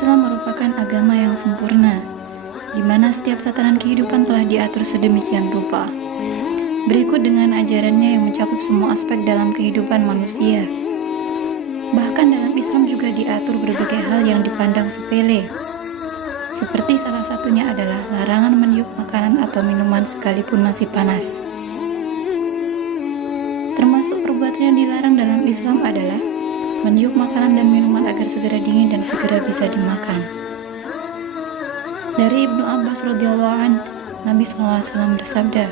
Islam merupakan agama yang sempurna, di mana setiap tatanan kehidupan telah diatur sedemikian rupa. Berikut dengan ajarannya yang mencakup semua aspek dalam kehidupan manusia. Bahkan dalam Islam juga diatur berbagai hal yang dipandang sepele. Seperti salah satunya adalah larangan meniup makanan atau minuman sekalipun masih panas. Termasuk perbuatan yang dilarang dalam Islam adalah meniup makanan dan minuman agar segera dingin dan segera bisa dimakan. Dari Ibnu Abbas radhiyallahu anhu, Nabi SAW bersabda,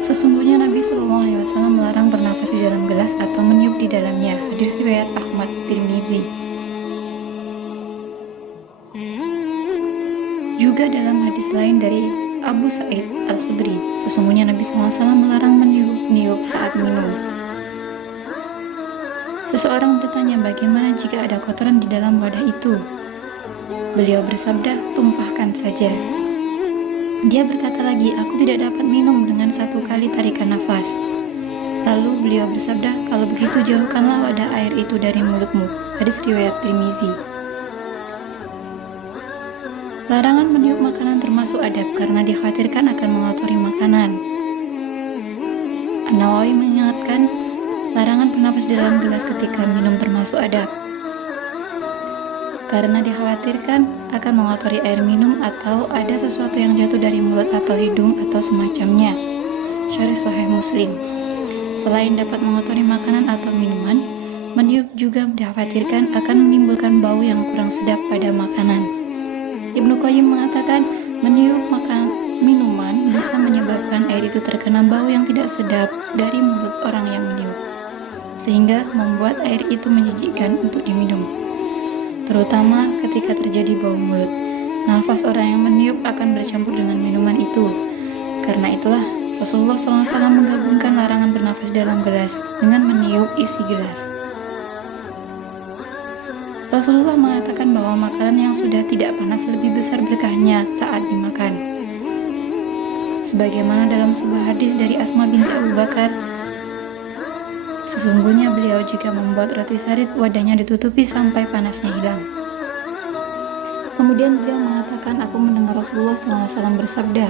sesungguhnya Nabi SAW melarang bernafas di dalam gelas atau meniup di dalamnya. Hadis riwayat Ahmad Tirmizi. Juga dalam hadis lain dari Abu Sa'id Al-Khudri, sesungguhnya Nabi SAW melarang meniup saat minum. Seseorang bertanya, bagaimana jika ada kotoran di dalam wadah itu? Beliau bersabda, tumpahkan saja. Dia berkata lagi, aku tidak dapat minum dengan satu kali tarikan nafas. Lalu beliau bersabda, kalau begitu jauhkanlah wadah air itu dari mulutmu. Hadis riwayat Tirmizi. Larangan meniup makanan termasuk adab karena dikhawatirkan akan mengotori makanan. An-Nawawi mengingatkan, larangan bernafas di dalam gelas ketika minum termasuk adab karena dikhawatirkan akan mengotori air minum atau ada sesuatu yang jatuh dari mulut atau hidung atau semacamnya. Syarih Sahih Muslim. Selain dapat mengotori makanan atau minuman, meniup juga dikhawatirkan akan menimbulkan bau yang kurang sedap pada makanan. Ibnu Qayyim mengatakan, meniup minuman bisa menyebabkan air itu terkena bau yang tidak sedap dari mulut orang yang meniup, sehingga membuat air itu menjijikkan untuk diminum, terutama ketika terjadi bau mulut. Nafas orang yang meniup akan bercampur dengan minuman itu. Karena itulah Rasulullah SAW menggabungkan larangan bernafas dalam gelas dengan meniup isi gelas. Rasulullah mengatakan bahwa makanan yang sudah tidak panas lebih besar berkahnya saat dimakan. Sebagaimana dalam sebuah hadis dari Asma binti Abu Bakar, sesungguhnya beliau jika membuat roti sarit, wadahnya ditutupi sampai panasnya hilang. Kemudian beliau mengatakan, aku mendengar Rasulullah SAW bersabda,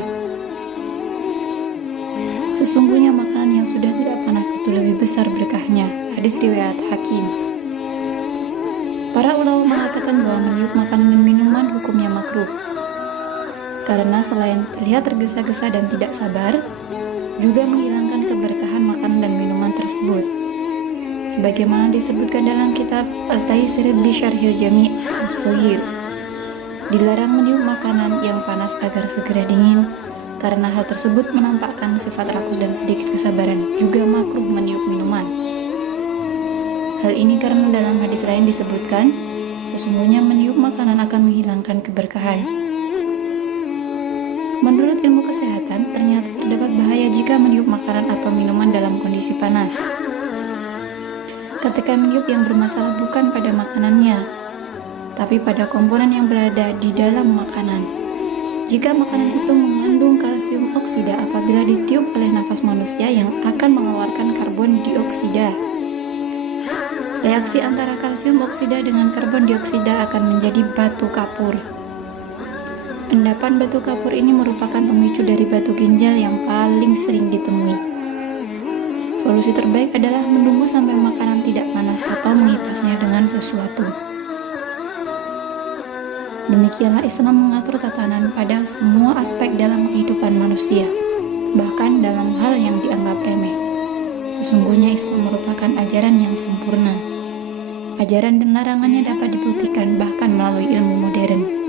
sesungguhnya makanan yang sudah tidak panas itu lebih besar berkahnya. Hadis riwayat Hakim. Para ulama mengatakan bahwa meniup makanan dan minuman hukumnya makruh, karena selain terlihat tergesa-gesa dan tidak sabar, juga menghilangkan keberkahan makanan dan minuman tersebut. Sebagaimana disebutkan dalam kitab Al-Taisir bi Syarhil Jami' As-Shaghir, dilarang meniup makanan yang panas agar segera dingin, karena hal tersebut menampakkan sifat rakus dan sedikit kesabaran. Juga makruh meniup minuman. Hal ini karena dalam hadis lain disebutkan, sesungguhnya meniup makanan akan menghilangkan keberkahan. Menurut ilmu kesehatan, ternyata terdapat bahaya jika meniup makanan atau minuman dalam kondisi panas. Ketika meniup yang bermasalah bukan pada makanannya, tapi pada komponen yang berada di dalam makanan. Jika makanan itu mengandung kalsium oksida, apabila ditiup oleh nafas manusia yang akan mengeluarkan karbon dioksida, reaksi antara kalsium oksida dengan karbon dioksida akan menjadi batu kapur. Endapan batu kapur ini merupakan pemicu dari batu ginjal yang paling sering ditemui. Solusi terbaik adalah menunggu sampai makanan tidak panas atau mengipasnya dengan sesuatu. Demikianlah Islam mengatur tatanan pada semua aspek dalam kehidupan manusia, bahkan dalam hal yang dianggap remeh. Sesungguhnya Islam merupakan ajaran yang sempurna. Ajaran dan larangannya dapat dibuktikan bahkan melalui ilmu modern.